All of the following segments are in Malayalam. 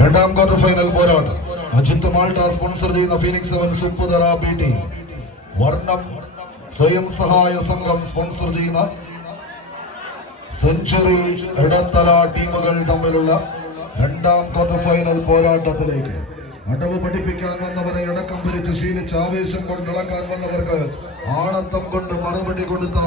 രണ്ടാം ക്വാർട്ടർ ഫൈനൽ പോരാട്ടം. അജിത് മാൾട്ട സ്പോൺസർ ചെയ്യുന്ന ഫീനിക്സ് 7 സുപ്പുതറ ബി വർണ്ണം സ്വയം സഹായ സംഘം സ്പോൺസർ ചെയ്യുന്ന സെഞ്ചുറി ഇടത്തല ടീമുകൾ തമ്മിലുള്ള രണ്ടാം ക്വാർട്ടർ ഫൈനൽ പോരാട്ടത്തിലേക്ക് അടവ് പഠിപ്പിക്കാൻ വന്നവരെ അടക്കം ഭരിച്ച് ശീലിച്ച് ആവേശം കൊണ്ടിളക്കാൻ വന്നവർക്ക് ആണത്തം കൊണ്ട് മറുപടി കൊടുത്ത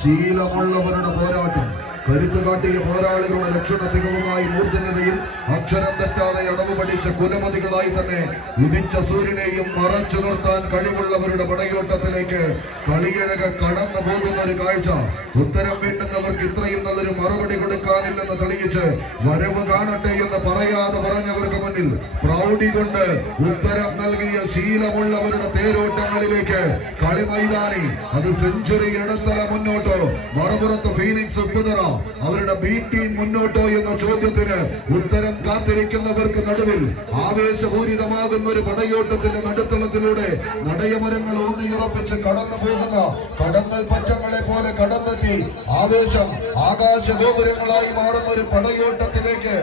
ശീലമുള്ളവരുടെ പോരാട്ടം. കരുത്തു കാട്ടിയ പോരാളികളുടെ ലക്ഷണ തികവുമായി മൂർധന്യതയിൽ അക്ഷരം തെറ്റാതെ അടവ് പഠിച്ച കുലമതികളായി തന്നെ ഉദിച്ച സൂര്യനെയും മറച്ചു നിർത്താൻ കഴിവുള്ളവരുടെ പടയോട്ടത്തിലേക്ക് കളിയഴക കടന്നു പോകുന്ന ഒരു കാഴ്ച. ഉത്തരം വേണ്ടുന്നവർക്ക് ഇത്രയും നല്ലൊരു മറുപടി കൊടുക്കാനില്ലെന്ന് തെളിയിച്ച് വരവ് കാണട്ടെ എന്ന് പറയാതെ പറഞ്ഞവർക്ക് മുന്നിൽ പ്രൗഢി കൊണ്ട് ഉത്തരം നൽകിയ ശീലമുള്ളവരുടെ തേരോട്ടങ്ങളിലേക്ക് കളി മൈതാനി. അത് സെഞ്ചുറി ഇടത്തല മുന്നോട്ടോ മറുപുറത്ത് ഫീനിക്സ് ഉപ്പുതറ അവരുടെ ബി ടീം മുന്നോട്ടോ എന്ന ചോദ്യത്തിന് ഉത്തരം കാത്തിരിക്കുന്നവർക്ക് നടുവിൽ ആവേശപൂരിതമാകുന്ന ഒരു പടയോട്ടത്തിന്റെ നടുത്തളത്തിലൂടെ നടയമരങ്ങൾ ഊന്നിയുറപ്പിച്ച് കടന്നു പോകുന്ന കടന്നൽ പറ്റങ്ങളെ പോലെ കടന്നെത്തി ആവേശം ആകാശഗോപുരങ്ങളായി മാറുന്ന ഒരു പടയോട്ടത്തിലേക്ക്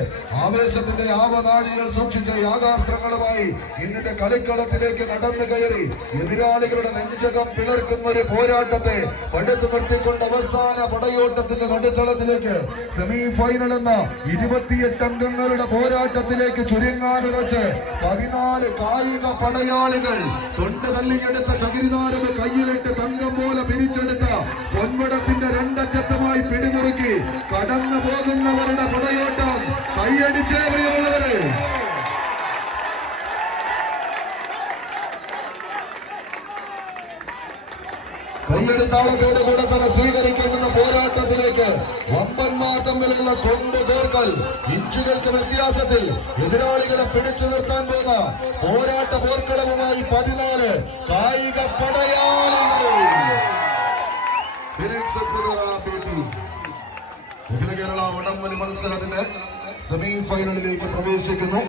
ആവേശത്തിന്റെ ആവനാഴികൾ സൂക്ഷിച്ച യാഗാസ്ത്രങ്ങളുമായി ഇന്നിന്റെ കളിക്കളത്തിലേക്ക് നടന്നു കയറി എതിരാളികളുടെ നെഞ്ചകം പിളർക്കുന്ന ഒരു പോരാട്ടത്തെ പടുത്തു നിർത്തിക്കൊണ്ട് അവസാന പടയോട്ടത്തിന്റെ നടുത്തളത്തിൽ സെമി ഫൈനൽ എന്ന 28 അംഗങ്ങളുടെ പോരാട്ടത്തിലേക്ക് ചുരുങ്ങാനുറച്ച് 14 കായിക പടയാളികൾ തൊണ്ട് തല്ലിയെടുത്ത ചകിരിനാരത് കയ്യിലിട്ട് തങ്കം പോലെ പിരിച്ചെടുത്ത പൊൻവടത്തിന്റെ രണ്ടറ്റത്തുമായി പിടിമുറുക്കി കടന്നു പോകുന്നവരുടെ പടയോട്ടം കൈയടിച്ചേ പ്രിയമുള്ളവരെ. കൈയെടുത്താളത്തോട് കൂടെ തന്നെ സ്വീകരിക്കുന്ന പോരാട്ടത്തിലേക്ക് വമ്പന്മാർ തമ്മിലുള്ള കൊണ്ട് കോർക്കൽ ഇഞ്ചുകൾക്ക് വ്യത്യാസത്തിൽ എതിരാളികളെ പിടിച്ചു നിർത്താൻ പോകുന്ന പോരാട്ട പോർക്കളവുമായി 14 കായിക പടയാളികൾ. അഖില കേരള വടംവലി മത്സരത്തിന്റെ സെമി ഫൈനലിലേക്ക് പ്രവേശിക്കുന്നു.